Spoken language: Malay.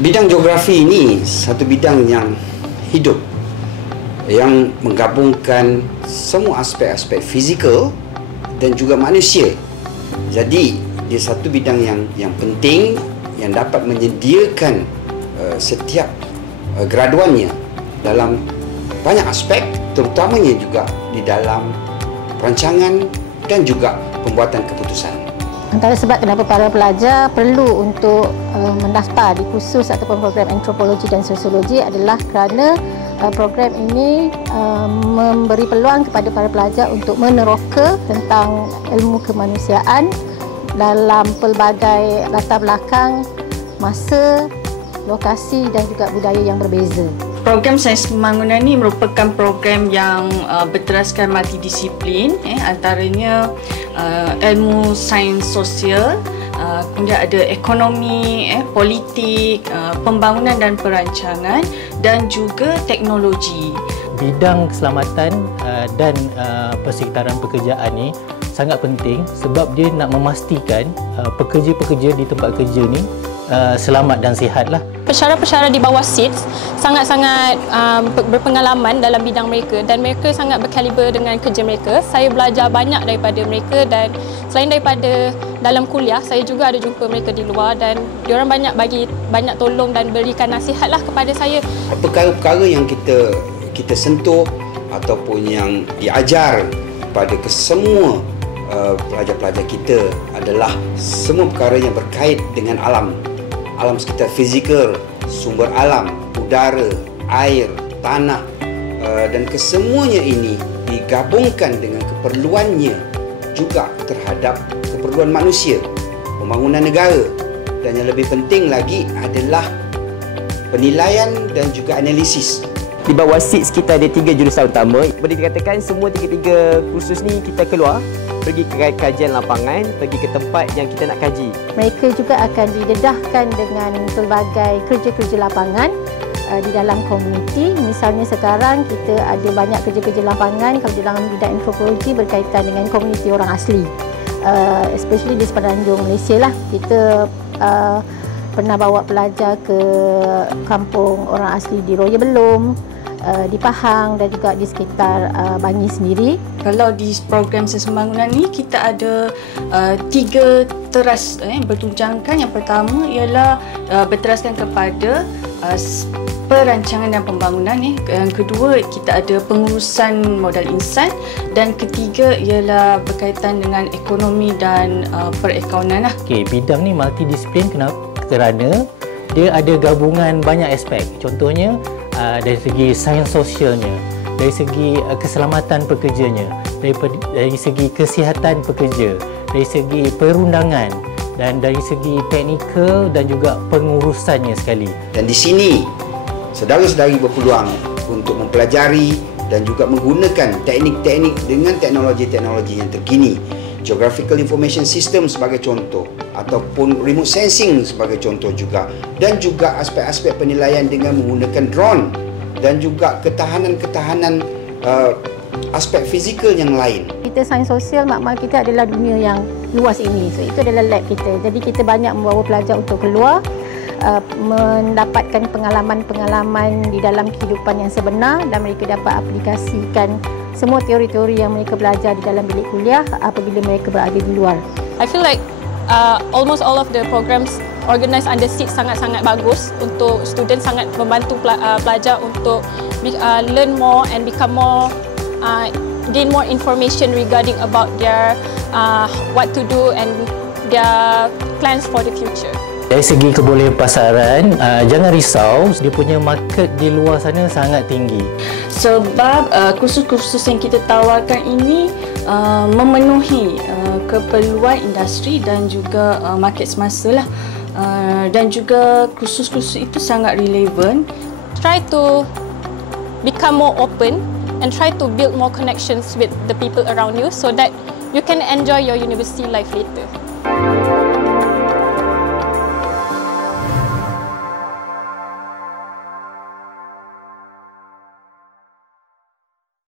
Bidang geografi ini satu bidang yang hidup, yang menggabungkan semua aspek-aspek fizikal dan juga manusia. Jadi dia satu bidang yang penting, yang dapat menyediakan setiap graduannya dalam banyak aspek, terutamanya juga di dalam perancangan dan juga pembuatan keputusan. Antara sebab kenapa para pelajar perlu untuk mendaftar di kursus ataupun program antropologi dan sosiologi adalah kerana program ini memberi peluang kepada para pelajar untuk meneroka tentang ilmu kemanusiaan dalam pelbagai latar belakang, masa, lokasi dan juga budaya yang berbeza. Program Sains Pembangunan ini merupakan program yang berteraskan multidisiplin, antaranya ilmu sains sosial, kemudian ada ekonomi, politik, pembangunan dan perancangan dan juga teknologi. Bidang keselamatan dan persekitaran pekerjaan ni sangat penting sebab dia nak memastikan pekerja-pekerja di tempat kerja ni selamat dan sihatlah. Pensyarah-pensyarah di bawah SEEDS sangat-sangat berpengalaman dalam bidang mereka dan mereka sangat berkaliber dengan kerja mereka. Saya belajar banyak daripada mereka dan selain daripada dalam kuliah, saya juga ada jumpa mereka di luar dan diorang banyak tolong dan berikan nasihatlah kepada saya. Perkara-perkara yang kita sentuh ataupun yang diajar kepada semua pelajar-pelajar kita adalah semua perkara yang berkait dengan alam sekitar fizikal, sumber alam, udara, air, tanah dan kesemuanya ini digabungkan dengan keperluannya juga terhadap keperluan manusia, pembangunan negara dan yang lebih penting lagi adalah penilaian dan juga analisis. Di bawah SEEDS kita ada 3 jurusan utama. Boleh dikatakan semua 3 kursus ni kita keluar, pergi ke kajian lapangan, pergi ke tempat yang kita nak kaji. Mereka juga akan didedahkan dengan pelbagai kerja-kerja lapangan di dalam komuniti. Misalnya sekarang kita ada banyak kerja-kerja lapangan kalau dalam bidang antropologi berkaitan dengan komuniti orang asli. Especially di semenanjung Malaysia lah. Kita pernah bawa pelajar ke kampung orang asli di Roya Belum, di Pahang dan juga di sekitar Bangi sendiri. Kalau di program Sains Pembangunan ni kita ada 3 teras bertunjangkan. Yang pertama ialah berteraskan kepada perancangan dan pembangunan. Yang kedua kita ada pengurusan modal insan dan ketiga ialah berkaitan dengan ekonomi dan perekonomian lah. Bidang ni multidisiplin kerana dia ada gabungan banyak aspek. Contohnya dari segi sains sosialnya, dari segi keselamatan pekerjanya, dari segi kesihatan pekerja, dari segi perundangan dan dari segi teknikal dan juga pengurusannya sekali. Dan di sini saudara-saudari berpeluang untuk mempelajari dan juga menggunakan teknik-teknik dengan teknologi-teknologi yang terkini. Geographical Information System sebagai contoh ataupun remote sensing sebagai contoh juga, dan juga aspek-aspek penilaian dengan menggunakan drone dan juga ketahanan aspek fizikal yang lain. Kita sains sosial, makna kita adalah dunia yang luas ini. So itu adalah lab kita. Jadi kita banyak membawa pelajar untuk keluar mendapatkan pengalaman-pengalaman di dalam kehidupan yang sebenar dan mereka dapat aplikasikan semua teori-teori yang mereka belajar di dalam bilik kuliah apabila mereka berada di luar. I feel like almost all of the programs organised under SEEDS sangat-sangat bagus untuk student, sangat membantu pelajar untuk learn more and become more, gain more information regarding about their what to do and their plans for the future. Dari segi kebolehan pasaran, jangan risau, dia punya market di luar sana sangat tinggi. Sebab kursus-kursus yang kita tawarkan ini memenuhi keperluan industri dan juga market semasa lah. Dan juga kursus-kursus itu sangat relevan. Try to become more open and try to build more connections with the people around you so that you can enjoy your university life later.